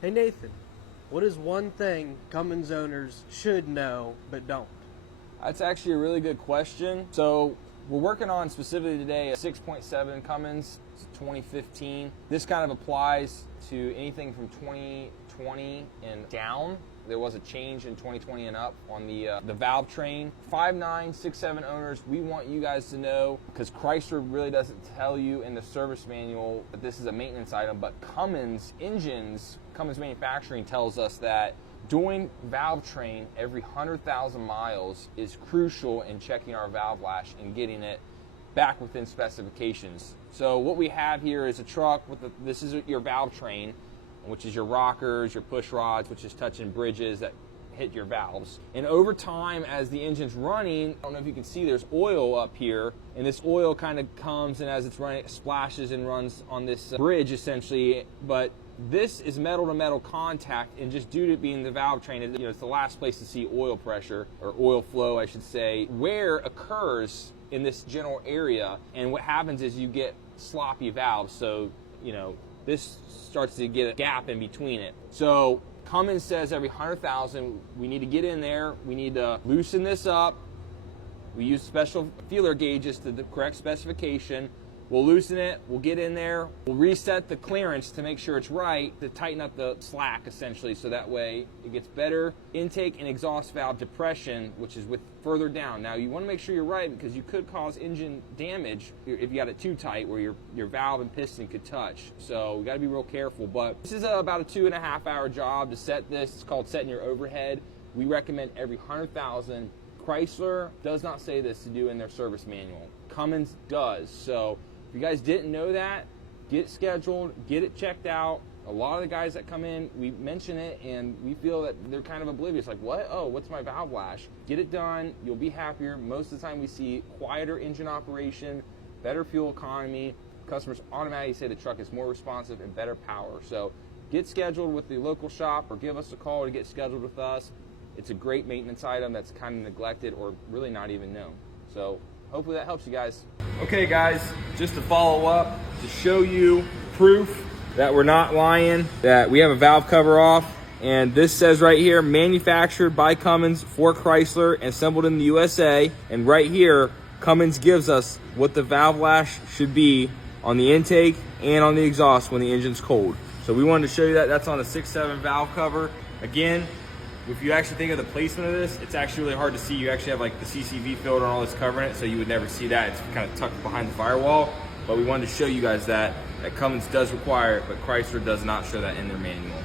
Hey Nathan, what is one thing Cummins owners should know but don't? That's actually a really good question. So we're working on specifically today a 6.7 Cummins 2015. This kind of applies to anything from 2020 and down. There was a change in 2020 and up on the valve train. 5.9, 6.7 owners, we want you guys to know, because Chrysler really doesn't tell you in the service manual that this is a maintenance item, but Cummins engines, Cummins Manufacturing tells us that doing valve train every 100,000 miles is crucial in checking our valve lash and getting it back within specifications. So what we have here is a truck with this is your valve train, which is your rockers, your push rods, which is touching bridges that hit your valves. And over time, as the engine's running, I don't know if you can see, there's oil up here, and this oil kind of comes, and as it's running, it splashes and runs on this bridge essentially. But this is metal to metal contact, and just due to being the valve train, it's the last place to see oil pressure, or oil flow I should say, wear occurs in this general area. And what happens is you get sloppy valves. So this starts to get a gap in between it. So Cummins says every 100,000, we need to get in there, we need to loosen this up. We use special feeler gauges to the correct specification. We'll loosen it, we'll get in there, we'll reset the clearance to make sure it's right, to tighten up the slack essentially, so that way it gets better intake and exhaust valve depression, which is with further down. Now you want to make sure you're right, because you could cause engine damage if you got it too tight, where your valve and piston could touch. So we got to be real careful. But this is about a 2.5 hour job to set this. It's called setting your overhead. We recommend every 100,000. Chrysler does not say this to do in their service manual. Cummins does. So if you guys didn't know that, get it scheduled, get it checked out. A lot of the guys that come in, we mention it, and we feel that they're kind of oblivious. Like, what? Oh, what's my valve lash? Get it done. You'll be happier. Most of the time we see quieter engine operation, better fuel economy. Customers automatically say the truck is more responsive and better power. So get scheduled with the local shop, or give us a call to get scheduled with us. It's a great maintenance item that's kind of neglected or really not even known. So hopefully that helps you guys. Okay guys, just to follow up, to show you proof that we're not lying, that we have a valve cover off, and this says right here, manufactured by Cummins for Chrysler and assembled in the USA. And right here, Cummins gives us what the valve lash should be on the intake and on the exhaust when the engine's cold. So we wanted to show you that. That's on a 6.7 valve cover. Again, if you actually think of the placement of this, it's actually really hard to see. You actually have like the CCV filter and all this covering it, so you would never see that. It's kind of tucked behind the firewall. But we wanted to show you guys that Cummins does require it, but Chrysler does not show that in their manual.